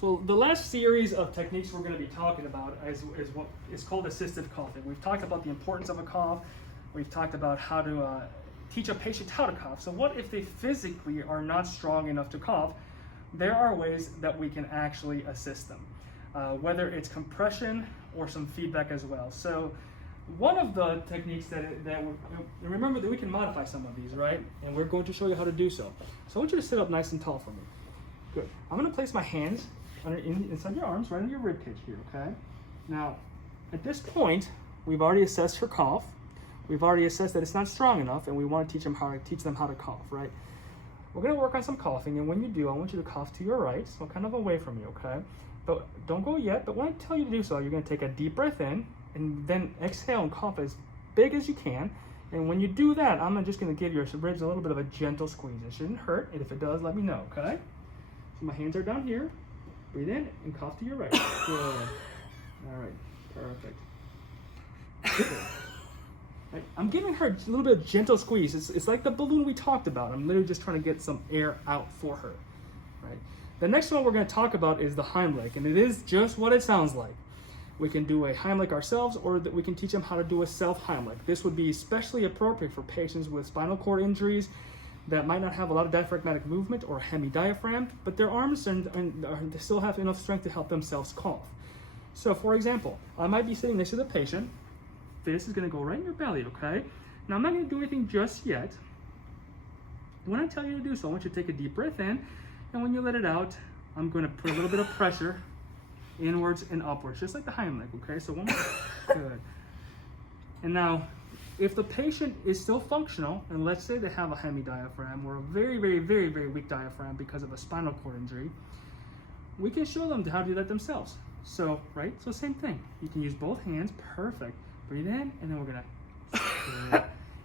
So the last series of techniques we're going to be talking about is what is called assisted coughing. We've talked about the importance of a cough. We've talked about how to teach a patient how to cough. So what if they physically are not strong enough to cough? There are ways that we can actually assist them, whether it's compression or some feedback as well. So one of the techniques remember that we can modify some of these, right? And we're going to show you how to do so. So I want you to sit up nice and tall for me. Good. I'm going to place my hands inside your arms, right under your rib cage here, okay? Now, at this point, we've already assessed her cough. We've already assessed that it's not strong enough, and we want to teach them how to cough, right? We're going to work on some coughing, and when you do, I want you to cough to your right, so kind of away from me, okay? But don't go yet, but when I tell you to do so, you're going to take a deep breath in, and then exhale and cough as big as you can. And when you do that, I'm just going to give your ribs a little bit of a gentle squeeze. It shouldn't hurt, and if it does, let me know, okay? So my hands are down here. Breathe in and cough to your right. Good. All right, perfect. Good. Right. I'm giving her a little bit of gentle squeeze. It's like the balloon we talked about. I'm literally just trying to get some air out for her. Right. The next one we're going to talk about is the Heimlich, and it is just what it sounds like. We can do a Heimlich ourselves, or that we can teach them how to do a self-Heimlich. This would be especially appropriate for patients with spinal cord injuries that might not have a lot of diaphragmatic movement or hemidiaphragm, but their arms they still have enough strength to help themselves cough. So for example, I might be sitting next to the patient. This is going to go right in your belly, okay? Now I'm not going to do anything just yet. When I tell you to do so, I want you to take a deep breath in, and when you let it out, I'm going to put a little bit of pressure inwards and upwards, just like the Heimlich, okay? So one more. Good. And now, if the patient is still functional, and let's say they have a hemidiaphragm or a very, very, very, very weak diaphragm because of a spinal cord injury, we can show them how to do that themselves. So, right? So same thing. You can use both hands. Perfect. Breathe in, and then we're gonna.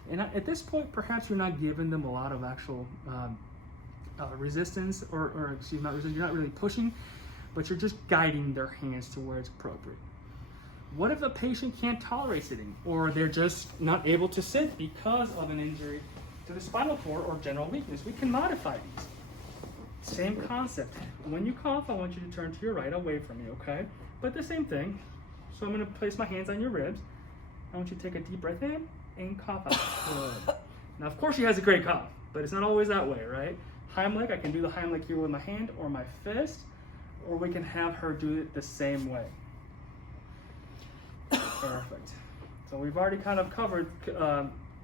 And at this point, perhaps you're not giving them a lot of actual resistance, or excuse me, not resistance. You're not really pushing, but you're just guiding their hands to where it's appropriate. What if the patient can't tolerate sitting, or they're just not able to sit because of an injury to the spinal cord or general weakness? We can modify these. Same concept. When you cough, I want you to turn to your right, away from me, okay? But the same thing. So I'm going to place my hands on your ribs. I want you to take a deep breath in and cough out. Good. Now, of course, she has a great cough, but it's not always that way, right? Heimlich, I can do the Heimlich here with my hand or my fist, or we can have her do it the same way. Perfect. So we've already kind of covered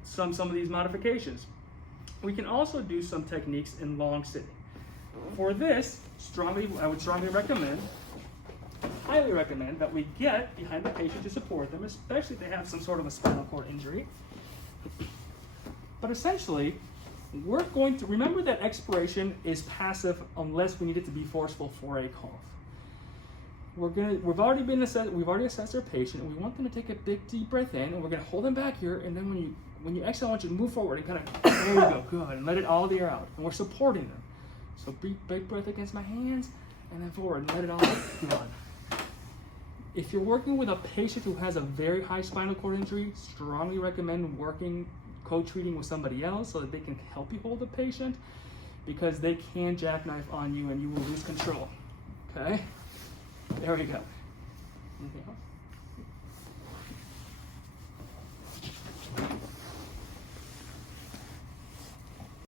some of these modifications. We can also do some techniques in long sitting. For this, I would strongly recommend, highly recommend, that we get behind the patient to support them, especially if they have some sort of a spinal cord injury. But essentially, we're going to remember that expiration is passive unless we need it to be forceful for a cough. We've already assessed our patient, and we want them to take a big deep breath in, and we're going to hold them back here, and then when you exhale, I want you to move forward and kind of, there you go, good, and let all the air out, and we're supporting them. So big breath against my hands, and then forward, and let it all out, good. If you're working with a patient who has a very high spinal cord injury, strongly recommend co-treating with somebody else so that they can help you hold the patient, because they can jackknife on you and you will lose control, okay? There we go. Anything else?